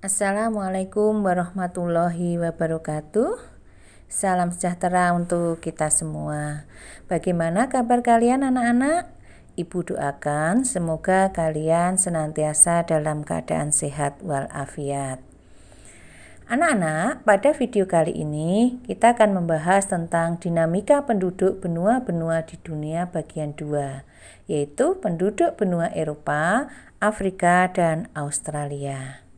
Assalamualaikum warahmatullahi wabarakatuh. Salam sejahtera untuk kita semua. Bagaimana kabar kalian anak-anak? Ibu doakan semoga kalian senantiasa dalam keadaan sehat walafiat. Anak-anak, pada video kali ini kita akan membahas tentang dinamika penduduk benua-benua di dunia bagian 2, yaitu penduduk benua Eropa, Afrika, dan Australia.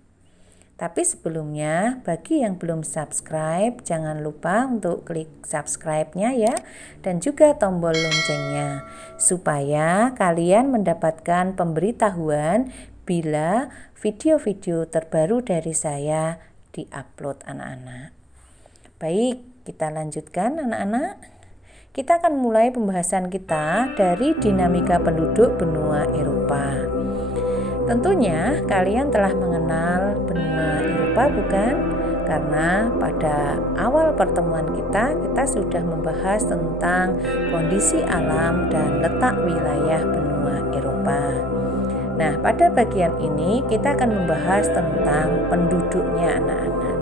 Tapi sebelumnya, bagi yang belum subscribe, jangan lupa untuk klik subscribe-nya ya, dan juga tombol loncengnya, supaya kalian mendapatkan pemberitahuan bila video-video terbaru dari saya di-upload anak-anak. Baik, kita lanjutkan anak-anak. Kita akan mulai pembahasan kita dari dinamika penduduk benua Eropa. Tentunya kalian telah mengenal benua Eropa bukan? Karena pada awal pertemuan kita sudah membahas tentang kondisi alam dan letak wilayah benua Eropa. Nah, pada bagian ini kita akan membahas tentang penduduknya anak-anak.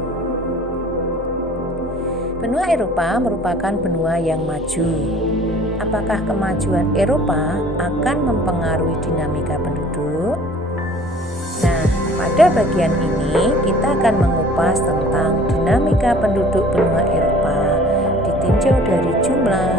Benua Eropa merupakan benua yang maju. Apakah kemajuan Eropa akan mempengaruhi dinamika penduduk? Nah, pada bagian ini kita akan mengupas tentang dinamika penduduk benua Eropa ditinjau dari jumlah,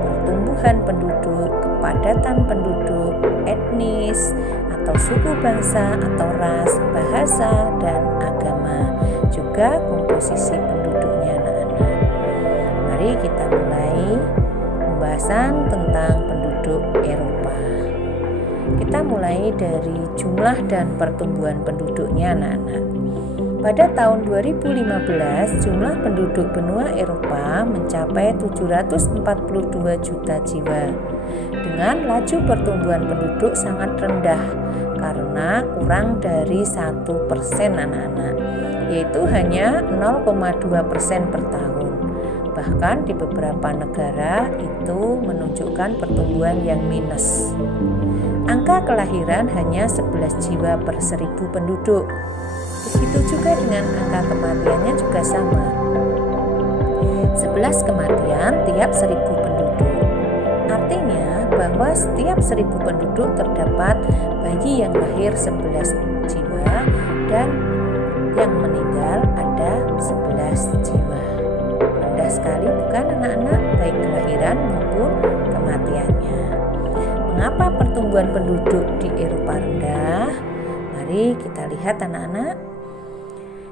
pertumbuhan penduduk, kepadatan penduduk, etnis atau suku bangsa atau ras, bahasa, dan agama, juga komposisi penduduknya anak-anak. Mari kita mulai pembahasan tentang penduduk Eropa. Kita mulai dari jumlah dan pertumbuhan penduduknya anak-anak. Pada tahun 2015, jumlah penduduk benua Eropa mencapai 742 juta jiwa dengan laju pertumbuhan penduduk sangat rendah karena kurang dari 1% anak-anak, yaitu hanya 0,2% per tahun. Bahkan di beberapa negara itu menunjukkan pertumbuhan yang minus. Angka kelahiran hanya 11 jiwa per 1000 penduduk. Begitu juga dengan angka kematiannya juga sama. 11 kematian tiap 1000 penduduk. Artinya bahwa setiap 1000 penduduk terdapat bayi yang lahir 11 jiwa dan yang meninggal ada 11 jiwa. Rendah sekali bukan anak-anak, baik kelahiran maupun kematiannya. Mengapa pertumbuhan penduduk di Eropa rendah? Mari kita lihat anak-anak.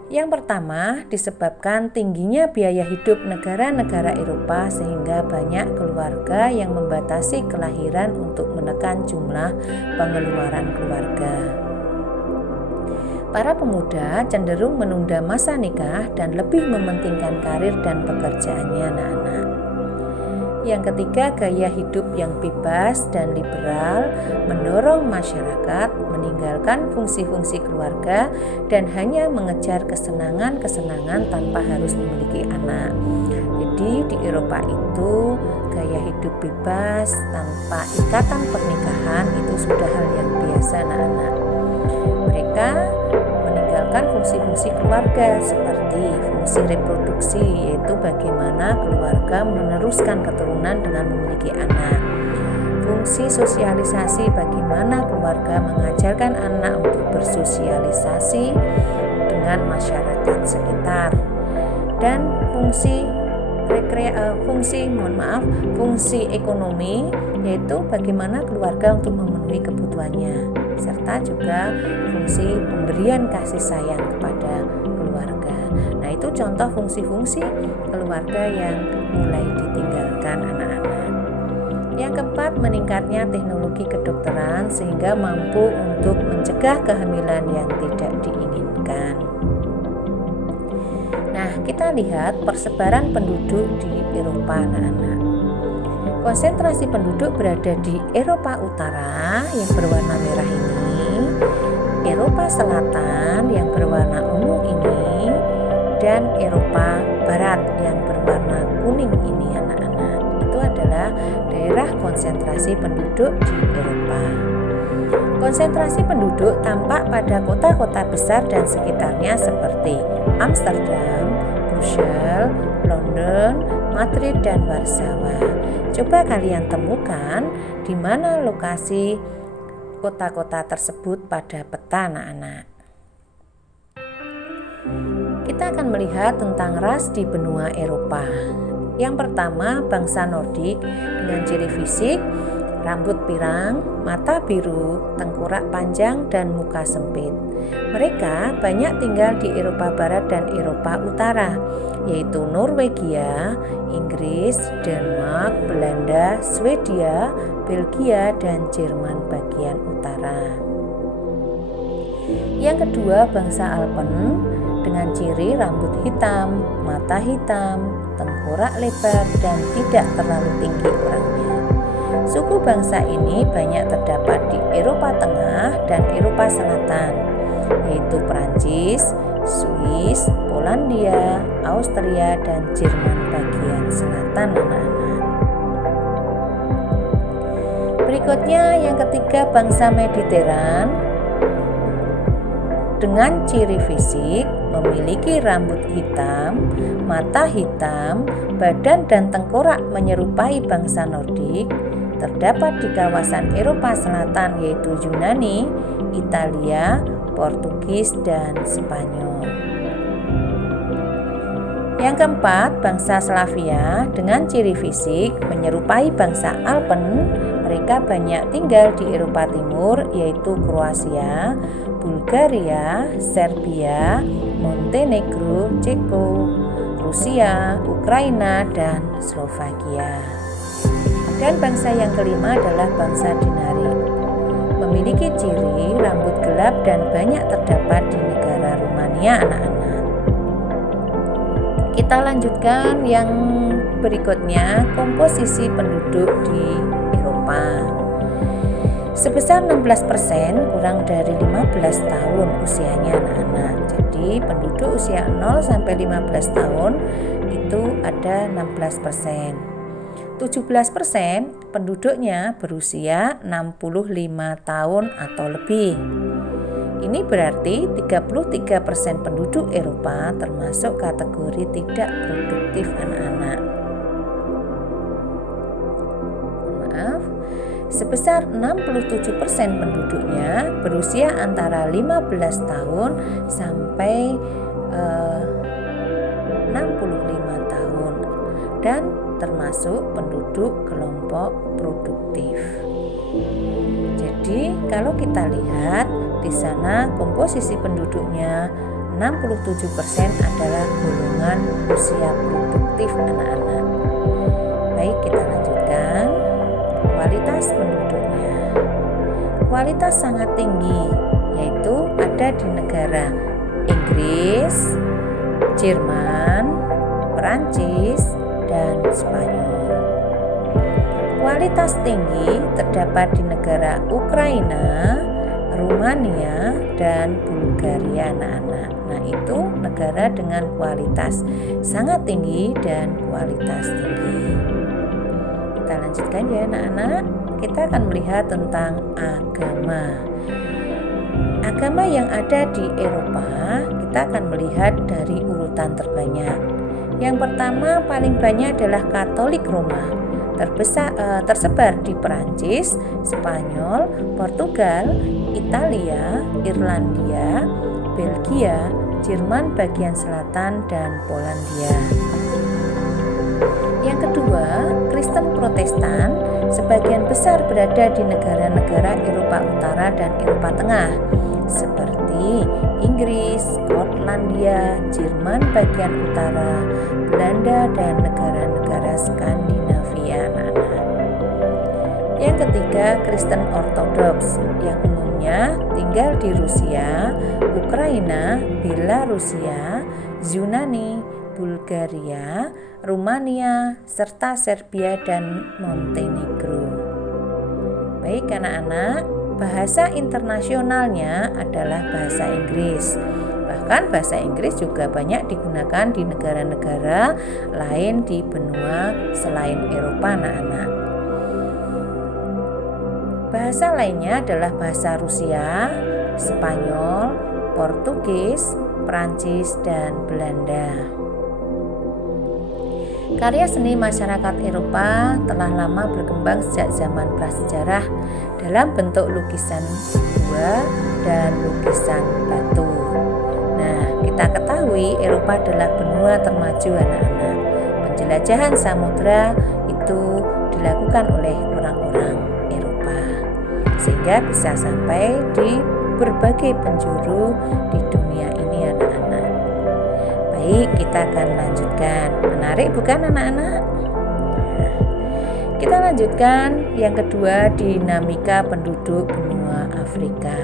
Yang pertama, disebabkan tingginya biaya hidup negara-negara Eropa sehingga banyak keluarga yang membatasi kelahiran untuk menekan jumlah pengeluaran keluarga. Para pemuda cenderung menunda masa nikah dan lebih mementingkan karir dan pekerjaannya anak-anak. Yang ketiga, gaya hidup yang bebas dan liberal mendorong masyarakat meninggalkan fungsi-fungsi keluarga dan hanya mengejar kesenangan-kesenangan tanpa harus memiliki anak. Jadi di Eropa itu gaya hidup bebas tanpa ikatan pernikahan itu sudah hal yang biasa anak-anak. Mereka meninggalkan fungsi-fungsi keluarga seperti fungsi reproduksi, yaitu bagaimana keluarga meneruskan keturunan dengan memiliki anak. Fungsi sosialisasi, bagaimana keluarga mengajarkan anak untuk bersosialisasi dengan masyarakat sekitar. Dan fungsi ekonomi, yaitu bagaimana keluarga untuk memenuhi kebutuhannya, serta juga fungsi pemberian kasih sayang kepada keluarga. Nah, itu contoh fungsi-fungsi keluarga yang mulai ditinggalkan anak-anak. Yang keempat, meningkatnya teknologi kedokteran sehingga mampu untuk mencegah kehamilan yang tidak diinginkan. Nah, kita lihat persebaran penduduk di Eropa anak-anak. Konsentrasi penduduk berada di Eropa Utara yang berwarna merah ini, Eropa Selatan yang berwarna ungu ini, dan Eropa Barat yang berwarna kuning ini anak-anak. Itu adalah daerah konsentrasi penduduk di Eropa. Konsentrasi penduduk tampak pada kota-kota besar dan sekitarnya seperti Amsterdam, Brussels, London, Madrid, dan Warsawa. Coba kalian temukan di mana lokasi kota-kota tersebut pada peta anak-anak. Kita akan melihat tentang ras di benua Eropa. Yang pertama, bangsa Nordik dengan ciri fisik rambut pirang, mata biru, tengkorak panjang, dan muka sempit. Mereka banyak tinggal di Eropa Barat dan Eropa Utara, yaitu Norwegia, Inggris, Denmark, Belanda, Swedia, Belgia, dan Jerman bagian utara. Yang kedua, bangsa Alpen dengan ciri rambut hitam, mata hitam, tengkorak lebar, dan tidak terlalu tinggi orangnya. Suku bangsa ini banyak terdapat di Eropa Tengah dan Eropa Selatan, yaitu Prancis, Swiss, Polandia, Austria, dan Jerman bagian selatan anak-anak. Berikutnya yang ketiga, bangsa Mediteran dengan ciri fisik memiliki rambut hitam, mata hitam, badan dan tengkorak menyerupai bangsa Nordik. Terdapat di kawasan Eropa Selatan yaitu Yunani, Italia, Portugis, dan Spanyol. Yang keempat, bangsa Slavia dengan ciri fisik menyerupai bangsa Alpen. Mereka banyak tinggal di Eropa Timur yaitu Kroasia, Bulgaria, Serbia, Montenegro, Ceko, Rusia, Ukraina, dan Slovakia. Dan bangsa yang kelima adalah bangsa Dinaric. Memiliki ciri rambut gelap dan banyak terdapat di negara Rumania anak-anak. Kita lanjutkan yang berikutnya, komposisi penduduk di Eropa. Sebesar 16% kurang dari 15 tahun usianya anak-anak. Jadi penduduk usia 0 sampai 15 tahun itu ada 16%. 17% penduduknya berusia 65 tahun atau lebih. Ini berarti 33% penduduk Eropa termasuk kategori tidak produktif anak-anak. Maaf, sebesar 67% penduduknya berusia antara 15 tahun sampai 65 tahun dan termasuk penduduk kelompok produktif. Jadi kalau kita lihat di sana komposisi penduduknya 67% adalah golongan usia produktif anak-anak. Baik, kita lanjutkan. Kualitas penduduknya. Kualitas sangat tinggi, yaitu ada di negara Inggris, Jerman, Perancis, dan Spanyol. Kualitas tinggi terdapat di negara Ukraina, Rumania, dan Bulgaria anak-anak. Nah, itu negara dengan kualitas sangat tinggi dan kualitas tinggi. Kita lanjutkan ya anak-anak. Kita akan melihat tentang agama. Agama yang ada di Eropa, kita akan melihat dari urutan terbanyak. Yang pertama paling banyak adalah Katolik Roma, tersebar di Perancis, Spanyol, Portugal, Italia, Irlandia, Belgia, Jerman bagian selatan, dan Polandia. Yang kedua, Kristen Protestan sebagian besar berada di negara-negara Eropa Utara dan Eropa Tengah seperti Inggris, Skotlandia, Jerman bagian utara, Belanda, dan negara-negara Skandinavia anak-anak. Yang ketiga, Kristen Ortodoks yang umumnya tinggal di Rusia, Ukraina, Belarusia, Yunani, Bulgaria, Rumania, serta Serbia dan Montenegro. Baik anak-anak, bahasa internasionalnya adalah bahasa Inggris. Bahkan bahasa Inggris juga banyak digunakan di negara-negara lain di benua selain Eropa anak-anak. Bahasa lainnya adalah bahasa Rusia, Spanyol, Portugis, Prancis, dan Belanda. Karya seni masyarakat Eropa telah lama berkembang sejak zaman prasejarah dalam bentuk lukisan gua dan lukisan batu. Nah, kita ketahui Eropa adalah benua termaju anak-anak. Penjelajahan samudra itu dilakukan oleh orang-orang Eropa, sehingga bisa sampai di berbagai penjuru di dunia ini anak-anak. Baik, kita akan lanjutkan. Menarik bukan anak-anak? Kita lanjutkan yang kedua, dinamika penduduk benua Afrika.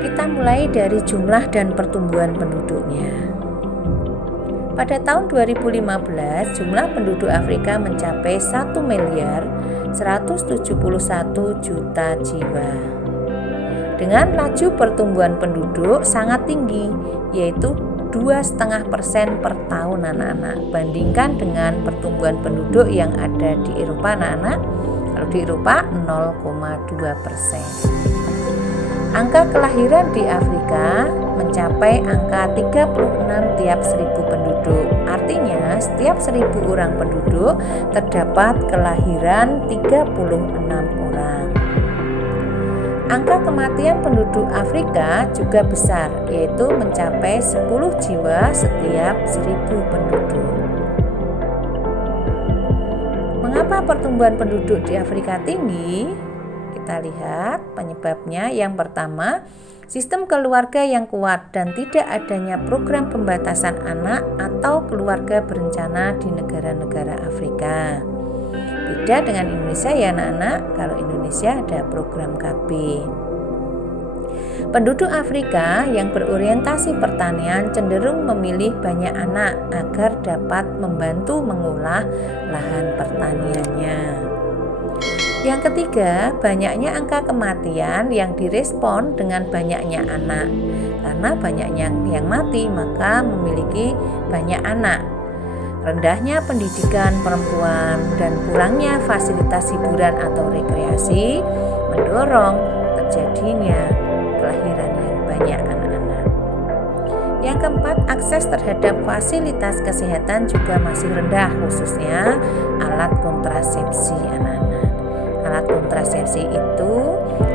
Kita mulai dari jumlah dan pertumbuhan penduduknya. Pada tahun 2015, jumlah penduduk Afrika mencapai 1.171 juta jiwa. Dengan laju pertumbuhan penduduk sangat tinggi, yaitu 2,5% per tahun anak-anak. Bandingkan dengan pertumbuhan penduduk yang ada di Eropa anak-anak. Kalau di Eropa 0,2%. Angka kelahiran di Afrika mencapai angka 36 tiap 1.000 penduduk. Artinya setiap 1.000 orang penduduk terdapat kelahiran 36 orang. Angka kematian penduduk Afrika juga besar, yaitu mencapai 10 jiwa setiap 1.000 penduduk. Mengapa pertumbuhan penduduk di Afrika tinggi? Kita lihat penyebabnya. Yang pertama, sistem keluarga yang kuat dan tidak adanya program pembatasan anak atau keluarga berencana di negara-negara Afrika. Beda dengan Indonesia ya anak-anak, kalau Indonesia ada program KB. Penduduk Afrika yang berorientasi pertanian cenderung memilih banyak anak agar dapat membantu mengolah lahan pertaniannya. Yang ketiga, banyaknya angka kematian yang direspon dengan banyaknya anak. Karena banyaknya yang mati, maka memiliki banyak anak. Rendahnya pendidikan perempuan dan kurangnya fasilitas hiburan atau rekreasi mendorong terjadinya kelahiran yang banyak anak-anak. Yang keempat, akses terhadap fasilitas kesehatan juga masih rendah, khususnya alat kontrasepsi anak-anak. Alat kontrasepsi itu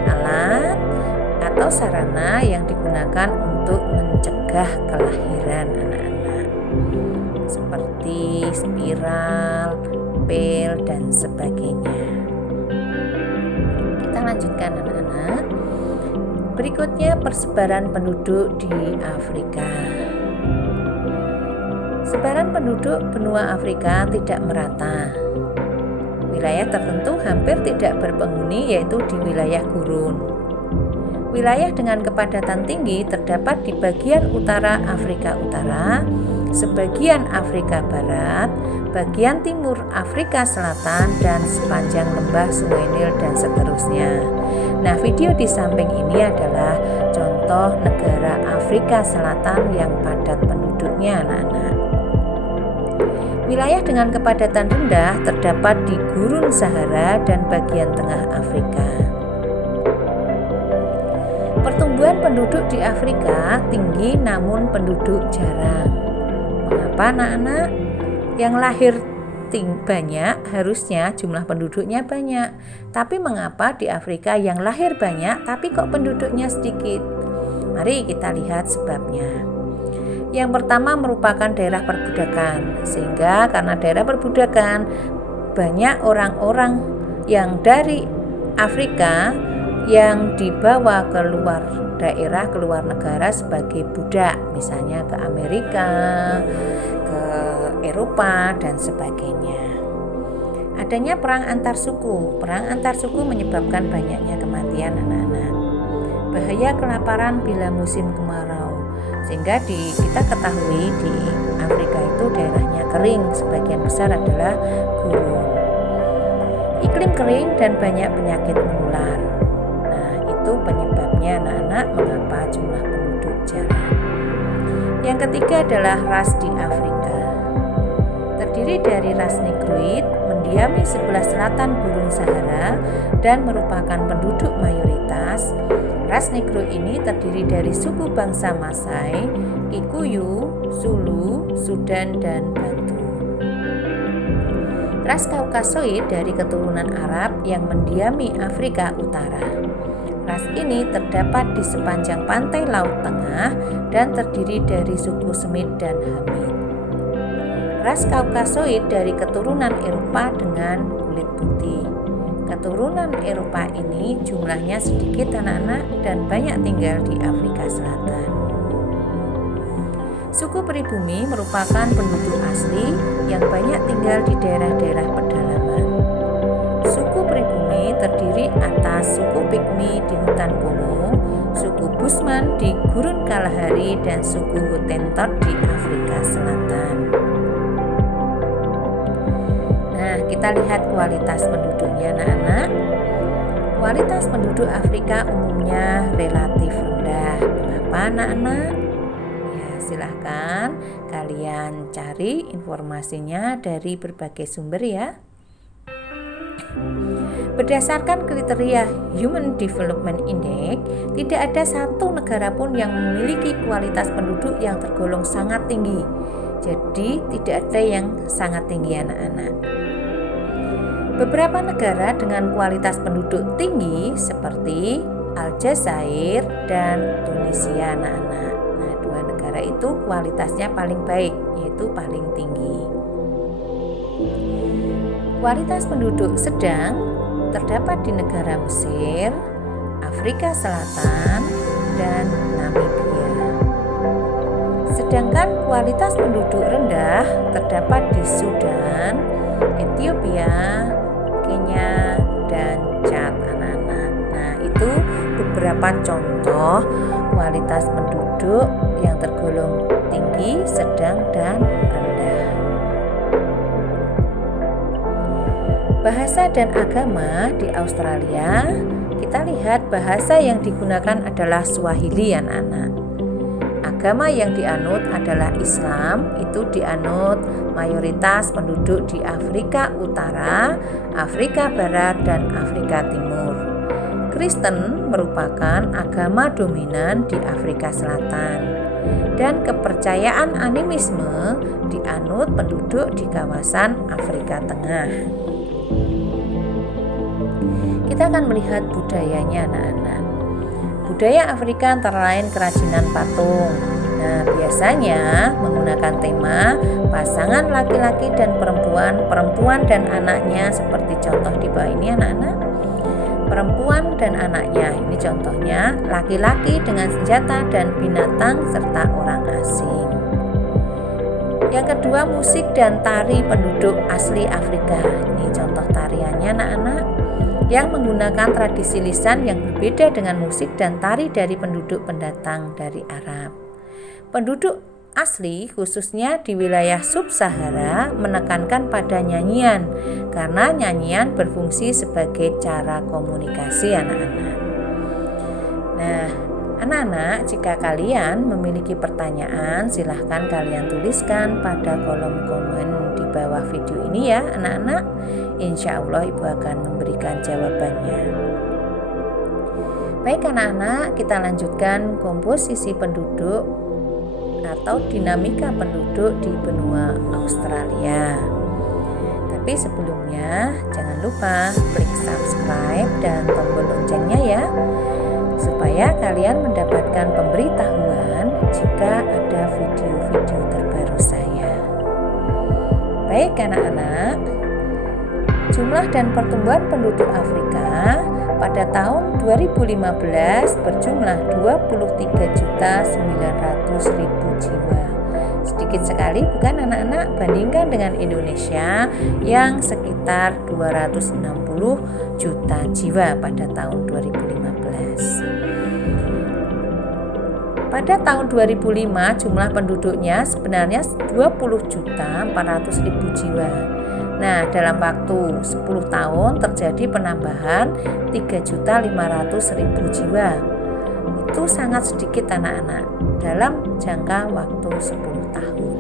alat atau sarana yang digunakan untuk mencegah kelahiran anak-anak, seperti spiral, pil, dan sebagainya. Kita lanjutkan anak-anak. Berikutnya persebaran penduduk di Afrika. Sebaran penduduk benua Afrika tidak merata. Wilayah tertentu hampir tidak berpenghuni, yaitu di wilayah gurun. Wilayah dengan kepadatan tinggi terdapat di bagian utara Afrika Utara, sebagian Afrika Barat, bagian timur Afrika Selatan, dan sepanjang lembah Sungai Nil dan seterusnya. Nah, video di samping ini adalah contoh negara Afrika Selatan yang padat penduduknya anak-anak. Wilayah dengan kepadatan rendah terdapat di Gurun Sahara dan bagian tengah Afrika. Pertumbuhan penduduk di Afrika tinggi namun penduduk jarang. Mengapa anak-anak? Yang lahir banyak harusnya jumlah penduduknya banyak. Tapi mengapa di Afrika yang lahir banyak tapi kok penduduknya sedikit? Mari kita lihat sebabnya. Yang pertama merupakan daerah perbudakan, sehingga karena daerah perbudakan banyak orang-orang yang dari Afrika yang dibawa ke luar daerah, ke luar negara sebagai budak, misalnya ke Amerika, ke Eropa, dan sebagainya. Adanya perang antar suku. Perang antar suku menyebabkan banyaknya kematian anak-anak. Bahaya kelaparan bila musim kemarau. Sehingga kita ketahui di Afrika itu daerahnya kering, sebagian besar adalah gurun. Iklim kering dan banyak penyakit menular. Nah, itu penyebabnya anak-anak mengapa jumlah penduduk jarang. Yang ketiga adalah ras di Afrika. Terdiri dari ras Negroid, mendiami sebelah selatan Gurun Sahara dan merupakan penduduk mayoritas. Ras Negro ini terdiri dari suku bangsa Masai, Kikuyu, Zulu, Sudan, dan Bantu. Ras Kaukasoid dari keturunan Arab yang mendiami Afrika Utara. Ras ini terdapat di sepanjang pantai Laut Tengah dan terdiri dari suku Semit dan Hamid. Ras Kaukasoid dari keturunan Eropa dengan kulit putih. Keturunan Eropa ini jumlahnya sedikit anak-anak dan banyak tinggal di Afrika Selatan. Suku pribumi merupakan penduduk asli yang banyak tinggal di daerah-daerah pedalaman. Suku pribumi terdiri atas suku Pygmy di hutan Kongo, suku Bushman di Gurun Kalahari, dan suku Hottentot di Afrika Selatan. Nah, kita lihat kualitas penduduknya anak-anak. Kualitas penduduk Afrika umumnya relatif rendah. Mengapa anak-anak? Ya, silahkan kalian cari informasinya dari berbagai sumber ya. Berdasarkan kriteria Human Development Index, tidak ada satu negara pun yang memiliki kualitas penduduk yang tergolong sangat tinggi. Jadi tidak ada yang sangat tinggi anak-anak. Beberapa negara dengan kualitas penduduk tinggi seperti Aljazair dan Tunisia anak-anak. Nah, dua negara itu kualitasnya paling baik, yaitu paling tinggi. Kualitas penduduk sedang terdapat di negara Mesir, Afrika Selatan, dan Namibia. Sedangkan kualitas penduduk rendah terdapat di Sudan, Ethiopia, Kenya, dan Chad anak-anak. Nah, itu beberapa contoh kualitas penduduk yang tergolong tinggi, sedang, dan rendah. Bahasa dan agama di Australia, kita lihat bahasa yang digunakan adalah Swahili anak-anak. Agama yang dianut adalah Islam, itu dianut mayoritas penduduk di Afrika Utara, Afrika Barat, dan Afrika Timur. Kristen merupakan agama dominan di Afrika Selatan, dan kepercayaan animisme dianut penduduk di kawasan Afrika Tengah. Kita akan melihat budayanya anak-anak. Budaya Afrika antara lain kerajinan patung. Nah, biasanya menggunakan tema pasangan laki-laki dan perempuan, perempuan dan anaknya, seperti contoh di bawah ini anak-anak. Perempuan dan anaknya, ini contohnya laki-laki dengan senjata dan binatang serta orang asing. Yang kedua, musik dan tari penduduk asli Afrika. Ini contoh tariannya anak-anak, yang menggunakan tradisi lisan yang berbeda dengan musik dan tari dari penduduk pendatang dari Arab. Penduduk asli khususnya di wilayah sub-Sahara menekankan pada nyanyian, karena nyanyian berfungsi sebagai cara komunikasi anak-anak. Nah, anak-anak, jika kalian memiliki pertanyaan, silahkan kalian tuliskan pada kolom komen di bawah video ini ya anak-anak. Insya Allah Ibu akan memberikan jawabannya. Baik anak-anak, kita lanjutkan komposisi penduduk atau dinamika penduduk di benua Australia. Tapi sebelumnya jangan lupa klik subscribe dan tombol loncengnya ya, supaya kalian mendapatkan pemberitahuan jika ada video-video terbaru saya. Baik anak-anak, jumlah dan pertumbuhan penduduk Afrika pada tahun 2015 berjumlah 23.900.000 jiwa. Sedikit sekali bukan anak-anak, bandingkan dengan Indonesia yang sekitar 260 juta jiwa pada tahun 2015. Pada tahun 2005 jumlah penduduknya sebenarnya 20.400.000 jiwa. Nah, dalam waktu 10 tahun terjadi penambahan 3.500.000 jiwa. Itu sangat sedikit anak-anak dalam jangka waktu 10 tahun.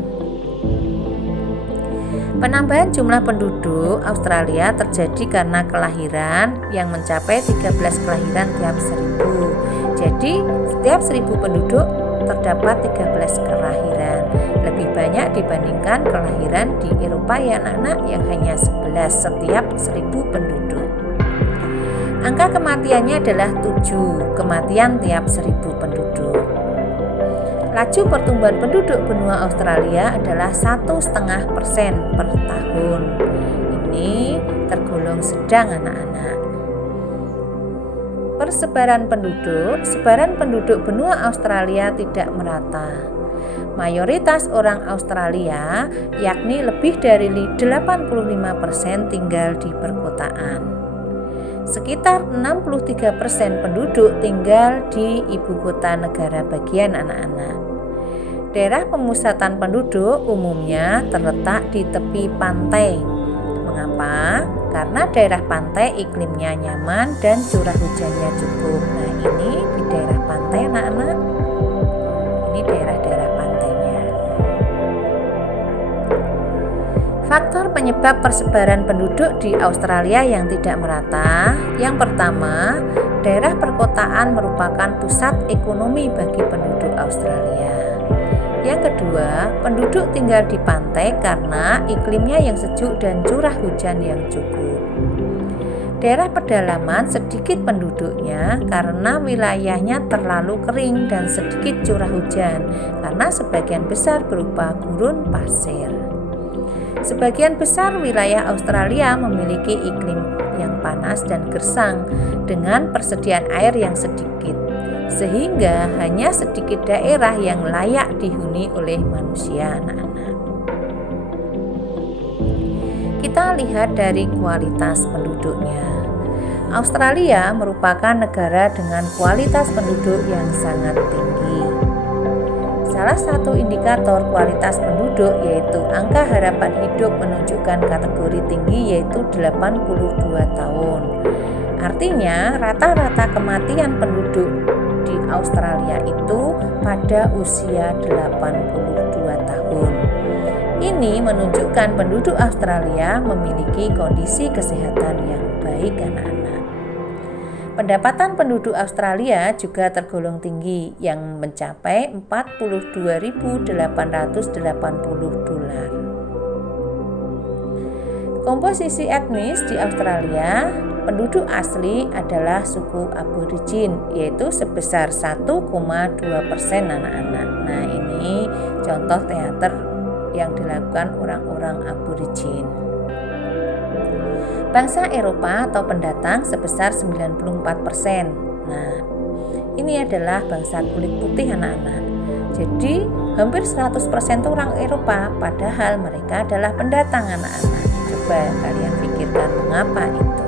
Penambahan jumlah penduduk Australia terjadi karena kelahiran yang mencapai 13 kelahiran tiap 1000. Jadi setiap 1000 penduduk terdapat 13 kelahiran. Lebih banyak dibandingkan kelahiran di Eropa ya anak-anak yang hanya 11 setiap 1000 penduduk. Angka kematiannya adalah 7 kematian tiap 1000 penduduk. Laju pertumbuhan penduduk benua Australia adalah 1,5% per tahun. Ini tergolong sedang anak-anak. Persebaran penduduk benua Australia tidak merata. Mayoritas orang Australia, yakni lebih dari 85% tinggal di perkotaan. Sekitar 63% penduduk tinggal di ibu kota negara bagian anak-anak. Daerah pemusatan penduduk umumnya terletak di tepi pantai. Mengapa? Karena daerah pantai iklimnya nyaman dan curah hujannya cukup. Nah, ini di daerah pantai anak-anak. Ini daerah-daerah pantainya. Faktor penyebab persebaran penduduk di Australia yang tidak merata. Yang pertama, daerah perkotaan merupakan pusat ekonomi bagi penduduk Australia. Yang kedua, penduduk tinggal di pantai karena iklimnya yang sejuk dan curah hujan yang cukup. Daerah pedalaman sedikit penduduknya karena wilayahnya terlalu kering dan sedikit curah hujan karena sebagian besar berupa gurun pasir. Sebagian besar wilayah Australia memiliki iklim yang panas dan gersang dengan persediaan air yang sedikit, sehingga hanya sedikit daerah yang layak dihuni oleh manusia anak-anak. Kita lihat dari kualitas penduduknya. Australia merupakan negara dengan kualitas penduduk yang sangat tinggi. Salah satu indikator kualitas penduduk yaitu angka harapan hidup menunjukkan kategori tinggi yaitu 82 tahun. Artinya rata-rata kematian penduduk di Australia itu pada usia 82 tahun. Ini menunjukkan penduduk Australia memiliki kondisi kesehatan yang baik anak-anak. Pendapatan penduduk Australia juga tergolong tinggi yang mencapai $42.880. Komposisi etnis di Australia, penduduk asli adalah suku Aborigin yaitu sebesar 1,2% anak-anak. Nah, ini contoh teater yang dilakukan orang-orang Aborigin. Bangsa Eropa atau pendatang sebesar 94%. Nah, ini adalah bangsa kulit putih anak-anak. Jadi, hampir 100% orang Eropa, padahal mereka adalah pendatang anak-anak. Coba kalian pikirkan mengapa itu.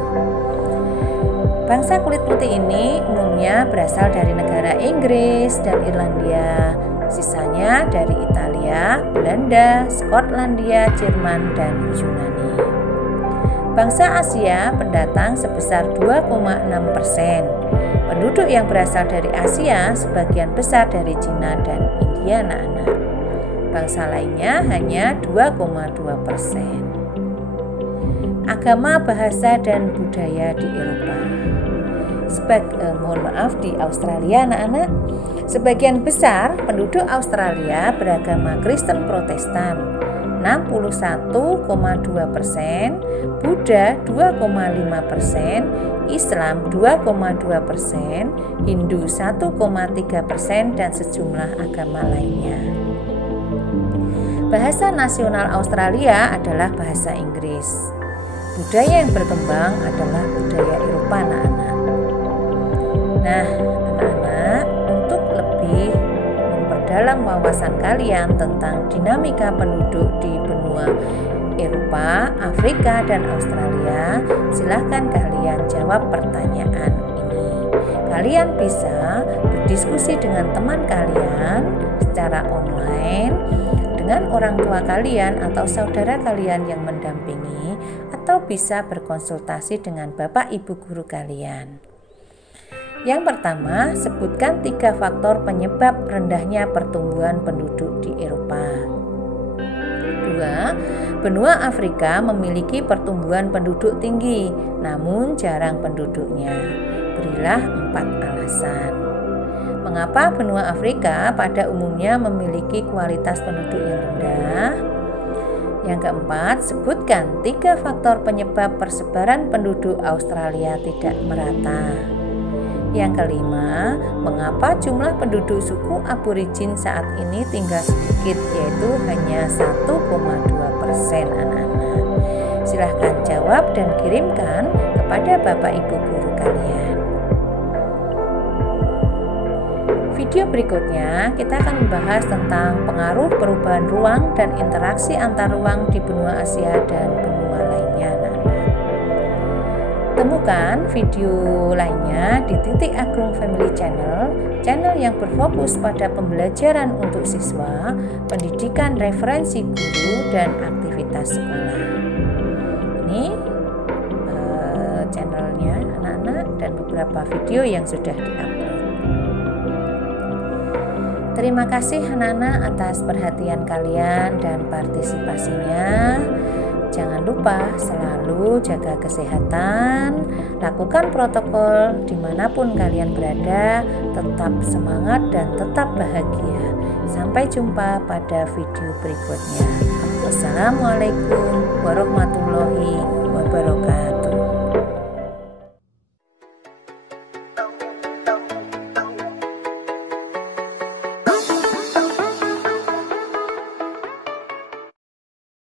Bangsa kulit putih ini umumnya berasal dari negara Inggris dan Irlandia. Sisanya dari Italia, Belanda, Skotlandia, Jerman, dan Yunani. Bangsa Asia pendatang sebesar 2,6%. Penduduk yang berasal dari Asia sebagian besar dari Cina dan India anak-anak. Bangsa lainnya hanya 2,2%. Agama, bahasa, dan budaya di Eropa. Di Australia anak-anak, sebagian besar penduduk Australia beragama Kristen Protestan 61,2%, Buddha 2,5%, Islam 2,2%, Hindu 1,3%, dan sejumlah agama lainnya. Bahasa nasional Australia adalah bahasa Inggris. Budaya yang berkembang adalah budaya Eropa anak-anak. Nah, anak-anak, untuk lebih memperdalam wawasan kalian tentang dinamika penduduk di benua Eropa, Afrika, dan Australia, silahkan kalian jawab pertanyaan ini. Kalian bisa berdiskusi dengan teman kalian secara online, dengan orang tua kalian atau saudara kalian yang mendampingi, atau bisa berkonsultasi dengan bapak ibu guru kalian. Yang pertama, sebutkan 3 faktor penyebab rendahnya pertumbuhan penduduk di Eropa. 2. Benua Afrika memiliki pertumbuhan penduduk tinggi, namun jarang penduduknya. Berilah 4 alasan. Mengapa benua Afrika pada umumnya memiliki kualitas penduduk yang rendah? Yang keempat, sebutkan 3 faktor penyebab persebaran penduduk Australia tidak merata. Yang kelima, mengapa jumlah penduduk suku aborigin saat ini tinggal sedikit, yaitu hanya 1,2% anak-anak. Silahkan jawab dan kirimkan kepada Bapak Ibu guru kalian. Video berikutnya kita akan membahas tentang pengaruh perubahan ruang dan interaksi antar ruang di benua Asia dan benua lainnya, anak-anak. Temukan video lainnya di Titik Agung Family Channel, channel yang berfokus pada pembelajaran untuk siswa, pendidikan referensi guru, dan aktivitas sekolah. Ini channelnya anak-anak dan beberapa video yang sudah diupload. Terima kasih anak-anak atas perhatian kalian dan partisipasinya. Jangan lupa selalu jaga kesehatan, lakukan protokol dimanapun kalian berada, tetap semangat dan tetap bahagia. Sampai jumpa pada video berikutnya. Wassalamualaikum warahmatullahi wabarakatuh.